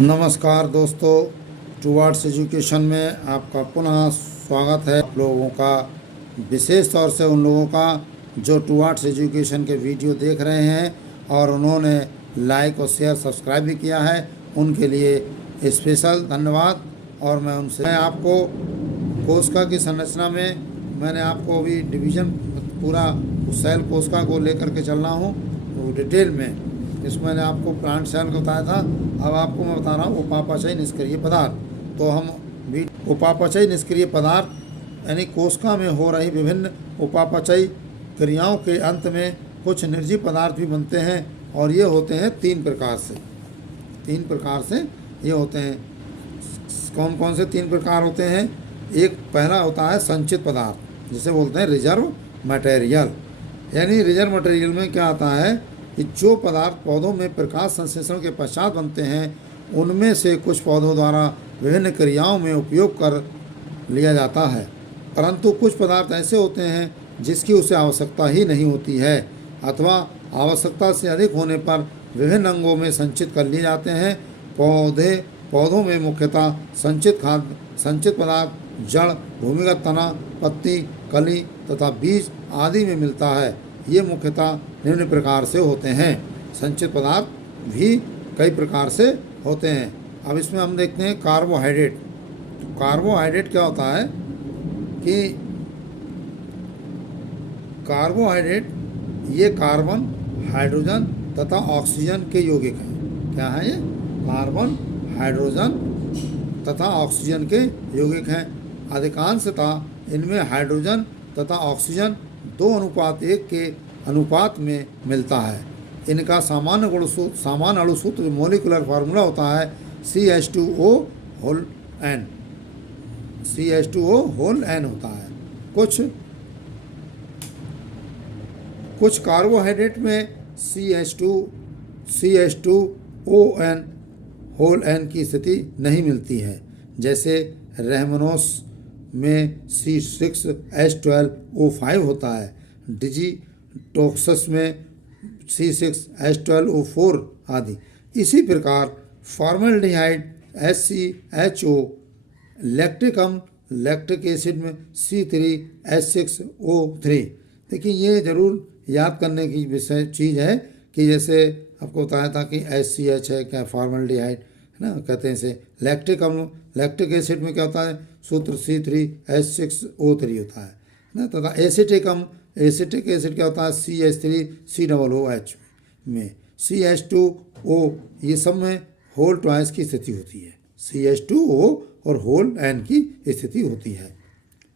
नमस्कार दोस्तों, towards education में आपका पुनः स्वागत है। आप लोगों का, विशेष तौर से उन लोगों का जो टुवर्ड्स एजुकेशन के वीडियो देख रहे हैं और उन्होंने लाइक और शेयर सब्सक्राइब भी किया है, उनके लिए स्पेशल धन्यवाद। और मैं आपको कोशिका की संरचना में मैंने आपको अभी डिवीज़न पूरा सेल कोशिका को लेकर के चल रहा हूँ डिटेल में। इसमें मैंने आपको प्लांट सेल का बताया था, अब आपको मैं बता रहा हूँ उपापचयी निष्क्रिय पदार्थ। तो हम भी उपापचयी निष्क्रिय पदार्थ यानी कोशिका में हो रही विभिन्न उपापचयी क्रियाओं के अंत में कुछ निर्जीव पदार्थ भी बनते हैं, और ये होते हैं तीन प्रकार से ये होते हैं। कौन कौन से तीन प्रकार होते हैं? एक पहला होता है संचित पदार्थ, जिसे बोलते हैं रिजर्व मटेरियल। यानी रिजर्व मटेरियल में क्या आता है कि जो पदार्थ पौधों में प्रकाश संश्लेषण के पश्चात बनते हैं, उनमें से कुछ पौधों द्वारा विभिन्न क्रियाओं में उपयोग कर लिया जाता है, परंतु कुछ पदार्थ ऐसे होते हैं जिसकी उसे आवश्यकता ही नहीं होती है, अथवा आवश्यकता से अधिक होने पर विभिन्न अंगों में संचित कर लिए जाते हैं। पौधों में मुख्यतः संचित पदार्थ जड़, भूमिगत तना, पत्ती, कली तथा बीज आदि में मिलता है। ये मुख्यतः निम्न प्रकार से होते हैं। संचित पदार्थ भी कई प्रकार से होते हैं। अब इसमें हम देखते हैं कार्बोहाइड्रेट। तो कार्बोहाइड्रेट क्या होता है कि कार्बोहाइड्रेट ये कार्बन, हाइड्रोजन तथा ऑक्सीजन के यौगिक हैं। क्या है ये? कार्बन, हाइड्रोजन तथा ऑक्सीजन के यौगिक हैं। अधिकांशतः इनमें हाइड्रोजन तथा ऑक्सीजन 2:1 के अनुपात में मिलता है। इनका सामान्य अणुसूत्र मोलिकुलर फार्मूला होता है CH2O whole N। CH2O whole N होता है। कुछ कार्बोहाइड्रेट में CH2ON होल N की स्थिति नहीं मिलती है, जैसे रेमनोस में C6H12O5 होता है, डिजिटोक्सस में C6H12O4 आदि। इसी प्रकार फॉर्मल्डिहाइड HCHO, लैक्टिक एसिड में C3H6O3। देखिए, ये ज़रूर याद करने की विषय चीज़ है कि जैसे आपको बताया था कि HCH है क्या, फॉर्मल्डिहाइड है ना, कहते हैं इसे। लैक्टिक एसिड में क्या होता है? सूत्र C3H6O3 होता है ना। तथा एसिटिक एसिड क्या होता है? CH3COOH में CH2O, ये सब में होल ट्वाइस की स्थिति होती है। CH2O और होल N की स्थिति होती है,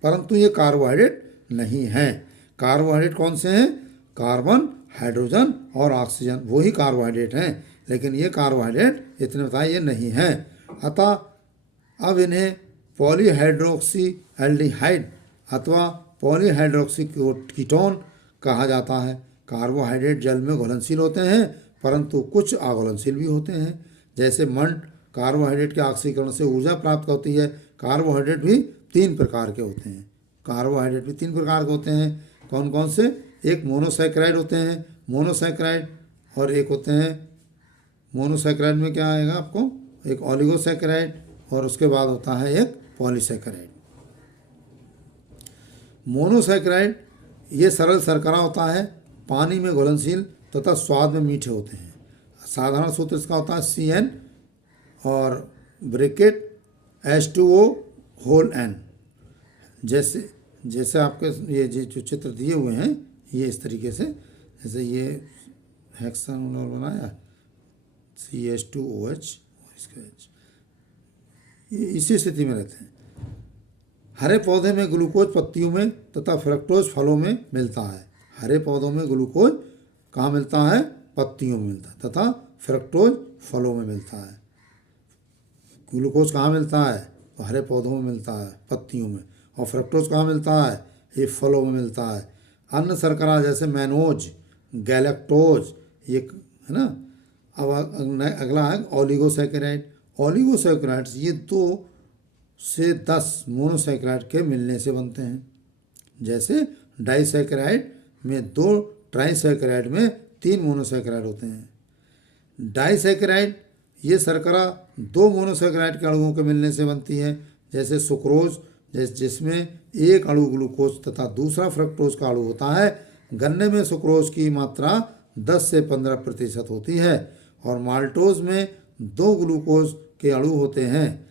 परंतु ये कार्बोहाइड्रेट नहीं है। कार्बोहाइड्रेट कौन से हैं? कार्बन, हाइड्रोजन और ऑक्सीजन, वही कार्बोहाइड्रेट हैं। लेकिन ये कार्बोहाइड्रेट इतने बताए ये नहीं हैं। अतः अब इन्हें पॉलीहाइड्रोक्सी एल्डिहाइड अथवा पॉलीहाइड्रोक्सी कीटोन कहा जाता है। कार्बोहाइड्रेट जल में घुलनशील होते हैं, परंतु कुछ अघुलनशील भी होते हैं। जैसे मंड कार्बोहाइड्रेट के ऑक्सीकरण से ऊर्जा प्राप्त होती है। कार्बोहाइड्रेट भी तीन प्रकार के होते हैं। कौन कौन से? एक मोनोसैकेराइड होते हैं, मोनोसैकेराइड, और एक होते हैं, मोनोसैकेराइड में क्या आएगा आपको? एक ओलिगोसैकेराइड, और उसके बाद होता है एक पॉलीसैकेराइड। मोनोसैकेराइड ये सरल शर्करा होता है, पानी में घुलनशील तथा स्वाद में मीठे होते हैं। साधारण सूत्र इसका होता है CN और ब्रैकेट H2O होल N। जैसे आपके ये जो चित्र दिए हुए हैं, ये इस तरीके से, जैसे ये हेक्सागोनल बनाया CH2OH और इसका H, ये इसी स्थिति में रहते हैं। हरे पौधे में ग्लूकोज पत्तियों में तथा फ्रक्टोज फलों में मिलता है। हरे पौधों में ग्लूकोज कहाँ मिलता है? पत्तियों में मिलता है, तथा फ्रक्टोज फलों में मिलता है। ग्लूकोज कहाँ मिलता है? तो हरे पौधों में मिलता है, पत्तियों में। और फ्रक्टोज कहाँ मिलता है? ये फलों में मिलता है। अन्य शर्करा जैसे मैनोज, गैलेक्टोज, ये है ना। अब अगला है ओलिगोसैकेराइड। ओलिगोसैकेराइड्स ये 2 से 10 मोनोसैकेराइड के मिलने से बनते हैं। जैसे डाइसैकेराइड में 2 ट्राइसैकेराइड में 3 मोनोसैकेराइड होते हैं। डाइसैकेराइड ये शर्करा दो मोनोसेकेराइड के अणुओं के मिलने से बनती है, जैसे सुक्रोज जिसमें एक अणु ग्लूकोज तथा दूसरा फ्रक्टोज का अणु होता है। गन्ने में सुक्रोज की मात्रा 10 से 15% होती है और माल्टोज में 2 ग्लूकोज के अणु होते हैं।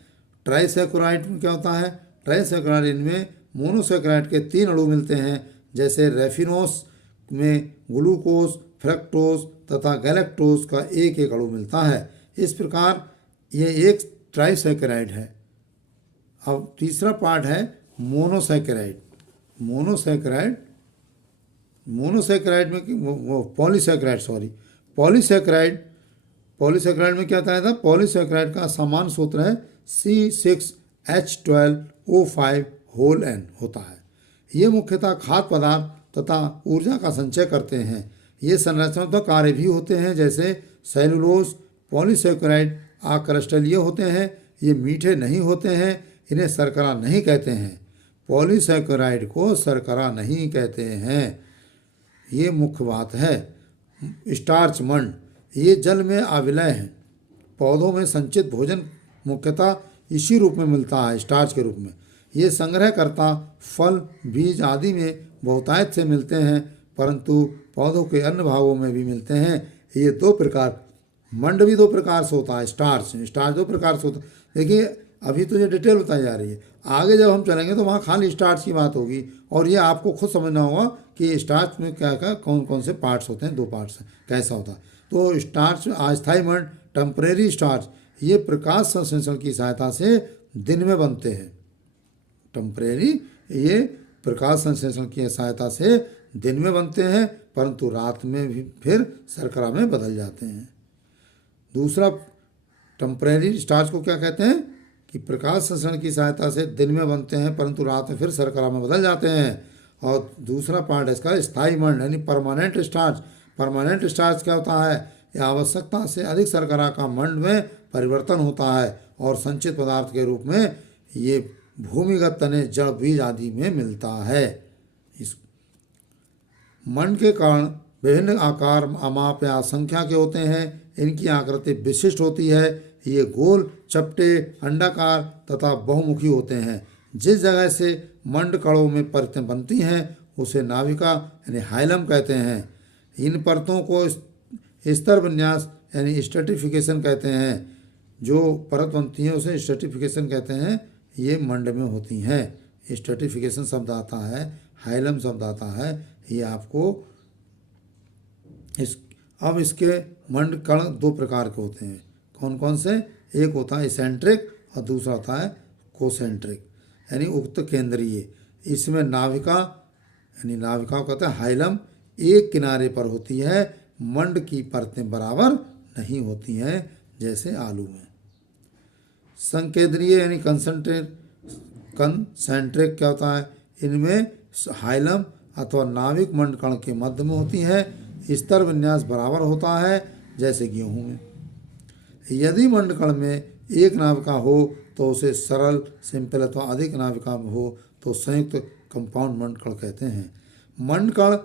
ट्राइसेकेराइड में क्या होता है? ट्राइसेकेराइड इनमें मोनोसेकेराइड के 3 अणु मिलते हैं, जैसे रेफिनोस में ग्लूकोज, फ्रक्टोज तथा गैलेक्टोज का एक एक अणु मिलता है। इस प्रकार ये एक ट्राइसेकेराइड है। अब तीसरा पार्ट है मोनोसेकेराइड। मोनोसेकेराइड में पॉलीसेकेराइड में क्या आता है? पॉलीसेकेराइड का समान सूत्र है C6H12O5 होल N होता है। ये मुख्यतः खाद्य पदार्थ तथा ऊर्जा का संचय करते हैं। ये संरचनात्मक कार्य भी होते हैं, जैसे सेलुलोज। पॉलीसेकेराइड अक्रस्टलीय होते हैं, ये मीठे नहीं होते हैं, इन्हें शर्करा नहीं कहते हैं। पॉलीसेकेराइड को शर्करा नहीं कहते हैं, ये मुख्य बात है। स्टार्च मंड, ये जल में अविलय हैं। पौधों में संचित भोजन मुख्यतः इसी रूप में मिलता है, स्टार्च के रूप में। ये संग्रहकर्ता फल, बीज आदि में बहुतायत से मिलते हैं, परंतु पौधों के अन्य भागों में भी मिलते हैं। ये दो प्रकार, मंड भी दो प्रकार से होता है, स्टार्च दो प्रकार से होता है। देखिए अभी तो ये डिटेल बताई जा रही है, आगे जब हम चलेंगे तो वहाँ खाली स्टार्च की बात होगी और ये आपको खुद समझना होगा कि स्टार्च में क्या क्या कौन कौन से पार्ट्स होते हैं, 2 पार्ट्स हैं, कैसा होता है। तो स्टार्च अस्थायी मंड, टेम्परेरी स्टार्च, ये प्रकाश संश्लेषण की सहायता से दिन में बनते हैं। टेम्परेरी ये प्रकाश संश्लेषण की सहायता से दिन में बनते हैं, परंतु रात में भी फिर शर्करा में बदल जाते हैं। दूसरा टेम्परेरी स्टार्च को क्या कहते हैं कि प्रकाश संश्लेषण की सहायता से दिन में बनते हैं, परंतु रात में फिर शर्करा में बदल जाते हैं। और दूसरा पार्ट है इसका स्थायी मंड यानी परमानेंट स्टार्च। परमानेंट स्टार्च क्या होता है? यह आवश्यकता से अधिक शर्करा का मंड में परिवर्तन होता है और संचित पदार्थ के रूप में ये भूमिगत तने, जड़, बीज आदि में मिलता है। इस मंड के कारण विभिन्न आकार, माप या संख्या के होते हैं। इनकी आकृति विशिष्ट होती है। ये गोल, चपटे, अंडाकार तथा बहुमुखी होते हैं। जिस जगह से मंड कणों में परतें बनती हैं उसे नाभिका यानी हाइलम कहते हैं। इन परतों को स्तर विन्यास यानी स्ट्रेटिफिकेशन कहते हैं। जो परत बनती है उसे स्ट्रेटिफिकेशन कहते हैं, ये मंड में होती हैं। स्ट्रेटिफिकेशन शब्द आता है, हाइलम शब्द आता है, ये आपको अब इसके मंड कण 2 प्रकार के होते हैं। कौन कौन से? एक होता है इसेंट्रिक और दूसरा होता है कोसेंट्रिक यानी उक्त केंद्रीय। इसमें नाभिका यानी नाभिका को कहते हैं हाइलम, एक किनारे पर होती है। मंड की परतें बराबर नहीं होती हैं, जैसे आलू में। संकेंद्रीय यानी कंसेंट्रिक क्या होता है? इनमें हाइलम अथवा नाभिक मंड कण के मध्य में होती है। स्तर विन्यास बराबर होता है, जैसे गेहूं में। यदि मंड कण में एक नाभिका हो तो उसे सरल, सिंपल अथवा अधिक नाभिका में हो तो संयुक्त कंपाउंड मंड कण कहते हैं। मंड कण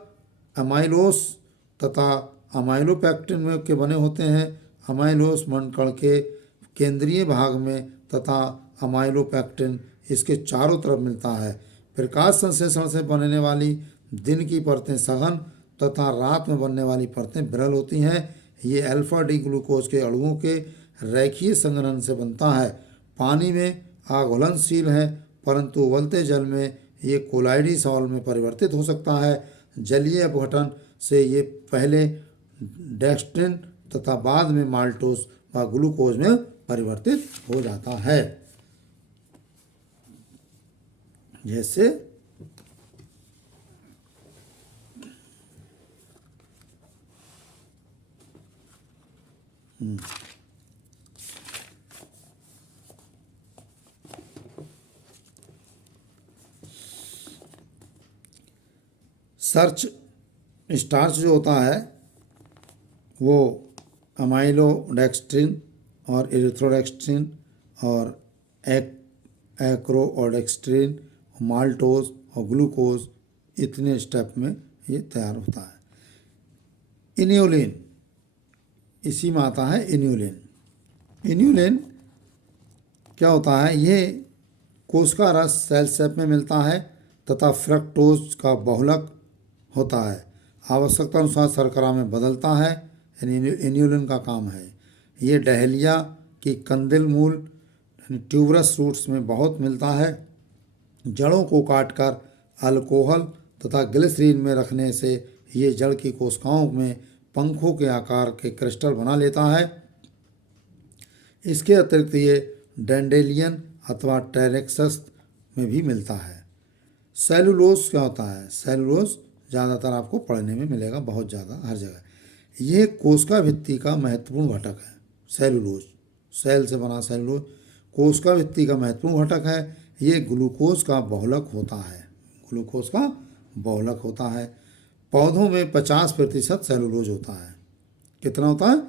अमाइलोस तथा अमाइलोपेक्टिन में के बने होते हैं। अमाइलोस मंड कण के केंद्रीय भाग में तथा अमाइलोपेक्टिन इसके चारों तरफ मिलता है। प्रकाश संश्लेषण से बनने वाली दिन की परतें सघन तथा रात में बनने वाली परतें विरल होती हैं। ये अल्फा डी ग्लूकोज के अणुओं के रेखीय संघनन से बनता है। पानी में अघुलनशील है, परंतु उबलते जल में ये कोलाइडी सॉल में परिवर्तित हो सकता है। जलीय अपघटन से ये पहले डेक्स्ट्रिन तथा बाद में माल्टोज व ग्लूकोज में परिवर्तित हो जाता है। जैसे स्टार्च जो होता है वो अमाइलोडेक्स्ट्रिन और इरिथ्रोडेक्स्ट्रिन और एक्रोडेक्स्ट्रिन, माल्टोज और ग्लूकोज, इतने स्टेप में ये तैयार होता है। इन्यूलिन, इसी में आता है इन्यूलिन। इन्यूलिन क्या होता है, ये कोशिका रस सेल सैप में मिलता है तथा फ्रक्टोज का बहुलक होता है, आवश्यकता अनुसार शर्करा में बदलता है। इन्यूलिन का काम है। ये डहेलिया की कंदिल मूल ट्यूबरस रूट्स में बहुत मिलता है। जड़ों को काटकर अल्कोहल तथा ग्लिसरीन में रखने से ये जड़ की कोशिकाओं में पंखों के आकार के क्रिस्टल बना लेता है। इसके अतिरिक्त ये डेंडेलियन अथवा टेरेक्सस में भी मिलता है। सेलुलोज क्या होता है, सेलुलोज ज़्यादातर आपको पढ़ने में मिलेगा, बहुत ज़्यादा हर जगह। ये कोशिका भित्ति का महत्वपूर्ण घटक है। सेलुलोज, सेल से बना सेलुलोज कोशिका भित्ति का महत्वपूर्ण घटक है। ये ग्लूकोज का बहुलक होता है, ग्लूकोज का बहुलक होता है। पौधों में 50% सेलुलोज होता है। कितना होता है?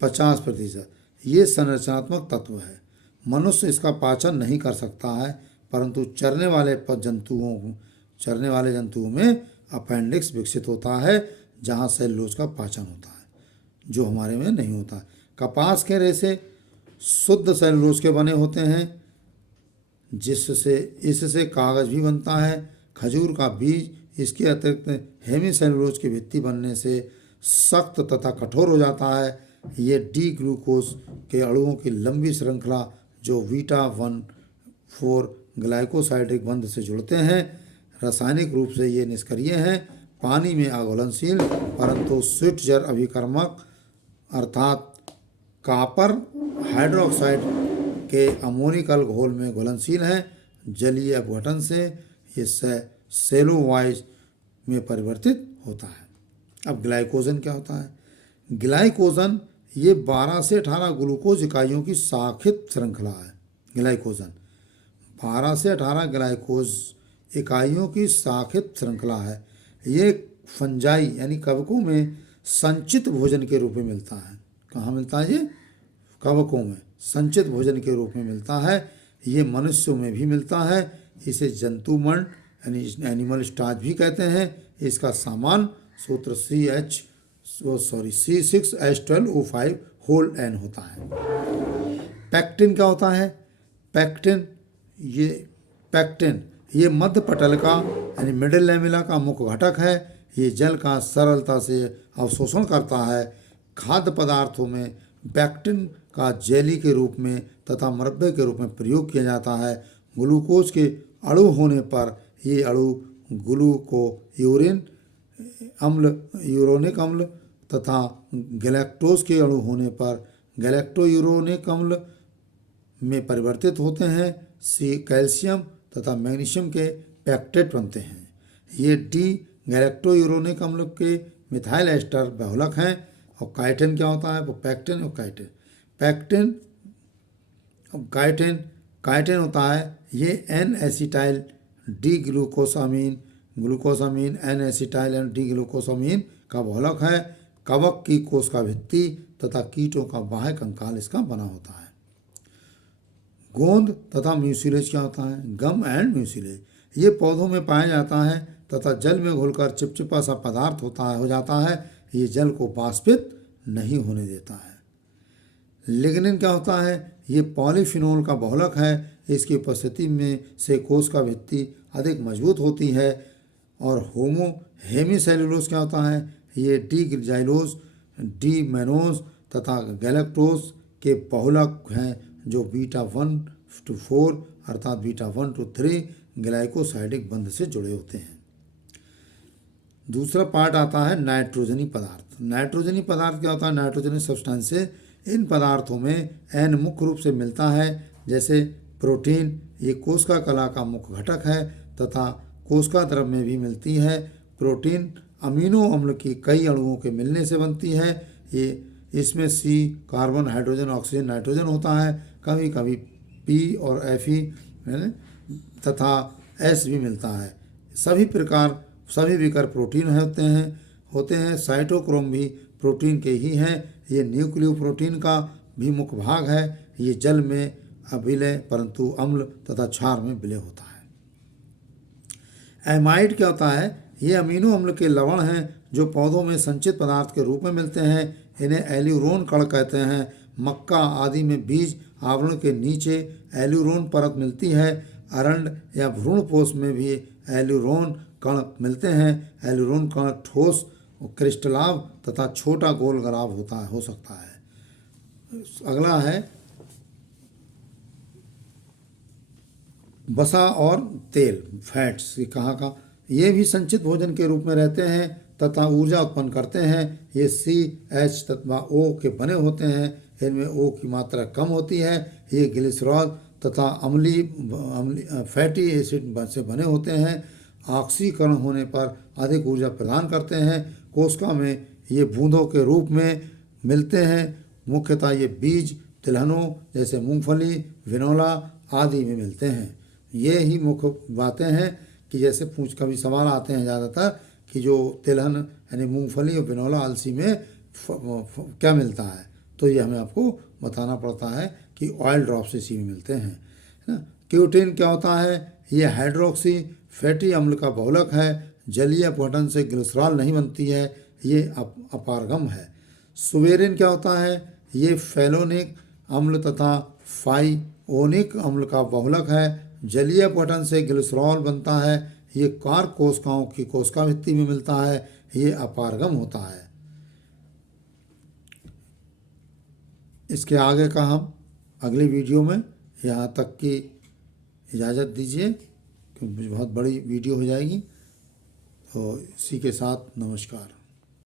50%। ये संरचनात्मक तत्व है। मनुष्य इसका पाचन नहीं कर सकता है, परंतु चरने वाले जंतुओं में अपेंडिक्स विकसित होता है, जहाँ सेलुलोज का पाचन होता है, जो हमारे में नहीं होता। कपास के रेशे शुद्ध सेलुलोज के बने होते हैं, इससे कागज़ भी बनता है। खजूर का बीज इसके अतिरिक्त हेमी सेलुलोज की भित्ति बनने से सख्त तथा कठोर हो जाता है। ये डी ग्लूकोज के अणुओं की लंबी श्रृंखला जो बीटा-1,4 ग्लाइकोसाइडिक बंध से जुड़ते हैं, रासायनिक रूप से ये निष्क्रिय हैं, पानी में अघुलनशील, परंतु स्विट्जर अभिकर्मक अर्थात कॉपर हाइड्रोक्साइड के अमोनिकल घोल में घुलनशील हैं। जलीय अपघटन से ये सेलुलोज में परिवर्तित होता है। अब ग्लाइकोजन क्या होता है? ग्लाइकोजन ये 12 से 18 ग्लूकोज इकाइयों की शाखित श्रृंखला है। ग्लाइकोजन 12 से 18 ग्लाइकोज इकाइयों की शाखित श्रृंखला है। ये फंजाई यानी कवकों में संचित भोजन के रूप में मिलता है। कहाँ मिलता है? ये कवकों में संचित भोजन के रूप में मिलता है। ये मनुष्यों में भी मिलता है। इसे जंतुमर्ण यानी एनिमल स्टार्च भी कहते हैं। इसका सामान्य सूत्र C6H12O5 होल N होता है। पैक्टिन क्या होता है? पैक्टिन ये मध्य पटल का यानी मिडिल लैमेला का मुख्य घटक है। ये जल का सरलता से अवशोषण करता है। खाद्य पदार्थों में पैक्टिन का जेली के रूप में तथा मुरब्बे के रूप में प्रयोग किया जाता है। ग्लूकोज के अणु होने पर ये अणु यूरोनिक अम्ल तथा गैलेक्टोज के अणु होने पर गैलेक्टोयूरोनिक अम्ल में परिवर्तित होते हैं। कैल्शियम तथा मैग्नीशियम के पैक्टेट बनते हैं। ये डी गैलेक्टोयूरोनिक अम्ल के मिथाइल एस्टर बहुलक हैं। और काइटिन क्या होता है? वो पैक्टिन और काइटिन होता है ये N acetyl D glucosamine N acetyl and D glucosamine का बहुलक है। कवक की कोशिका भित्ति तथा कीटों का बाह्य कंकाल इसका बना होता है। गोंद तथा म्यूसिलेज क्या होता है? गम एंड म्यूसिलेज ये पौधों में पाया जाता है तथा जल में घुलकर चिपचिपा सा पदार्थ हो जाता है। ये जल को वाष्पित नहीं होने देता है। लिग्निन क्या होता है? ये पॉलीफिनोल का बहुलक है। इसकी उपस्थिति में से कोशिका भित्ति अधिक मजबूत होती है। और हेमीसेलुलोज क्या होता है? ये डी ग्लिजाइलोज डी मैनोज तथा गैलेक्टोज के बहुलक हैं जो बीटा-1-4 अर्थात बीटा-1-3 ग्लाइकोसाइडिक बंध से जुड़े होते हैं। दूसरा पार्ट आता है नाइट्रोजनी पदार्थ। नाइट्रोजनी पदार्थ क्या होता है? नाइट्रोजनी सब्सटेंसेस इन पदार्थों में एन मुख्य रूप से मिलता है। जैसे प्रोटीन ये कोशिका कला का मुख्य घटक है तथा कोशिका द्रव में भी मिलती है। प्रोटीन अमीनो अम्ल की कई अणुओं के मिलने से बनती है। ये इसमें C carbon hydrogen oxygen nitrogen होता है। कभी कभी P और Fe तथा S भी मिलता है। सभी विकर प्रोटीन होते हैं। साइटोक्रोम भी प्रोटीन के ही हैं। ये न्यूक्लियोप्रोटीन का भी मुख्य भाग है। ये जल में अविलय परंतु अम्ल तथा क्षार में विलय होता है। एमाइड क्या होता है? ये अमीनो अम्ल के लवण हैं जो पौधों में संचित पदार्थ के रूप में मिलते हैं। इन्हें एल्यूरोन कण कहते हैं। मक्का आदि में बीज आवरण के नीचे एल्यूरोन परत मिलती है। अरंड या भ्रूणपोष में भी एल्यूरोन कण मिलते हैं। एल्यूरोन कण ठोस क्रिस्टलाव तथा छोटा गोल गराब हो सकता है। अगला है वसा और तेल, फैट्स। ये कहाँ का, ये भी संचित भोजन के रूप में रहते हैं तथा ऊर्जा उत्पन्न करते हैं। ये CH तथा O के बने होते हैं। इनमें O की मात्रा कम होती है। ये ग्लिसरॉल तथा अम्लीय फैटी एसिड से बने होते हैं। ऑक्सीकरण होने पर अधिक ऊर्जा प्रदान करते हैं। कोशिका में ये बूंदों के रूप में मिलते हैं। मुख्यतः ये बीज तिलहनों जैसे मूंगफली, विनोला आदि में मिलते हैं। ये ही मुख्य बातें हैं कि जैसे कभी सवाल आते हैं ज़्यादातर कि जो तिलहन यानी मूंगफली और विनोला अलसी में क्या मिलता है, तो ये हमें आपको बताना पड़ता है कि ऑयल ड्रॉप्स इसी में मिलते हैं, है ना। क्यूटिन क्या होता है? ये हाइड्रोक्सी फैटी अम्ल का बहुलक है। जलीय अपघटन से ग्लिसरॉल नहीं बनती है, ये अपारगम है। सुवेरिन क्या होता है? ये फेलोनिक अम्ल तथा फाइओनिक अम्ल का बहुलक है। जलीय अपघटन से ग्लिसरॉल बनता है। ये कार्क कोशिकाओं की कोशिका भित्ति में मिलता है। ये अपारगम होता है। इसके आगे का हम अगली वीडियो में, यहाँ तक की इजाज़त दीजिए क्योंकि बहुत बड़ी वीडियो हो जाएगी। तो इसी के साथ नमस्कार।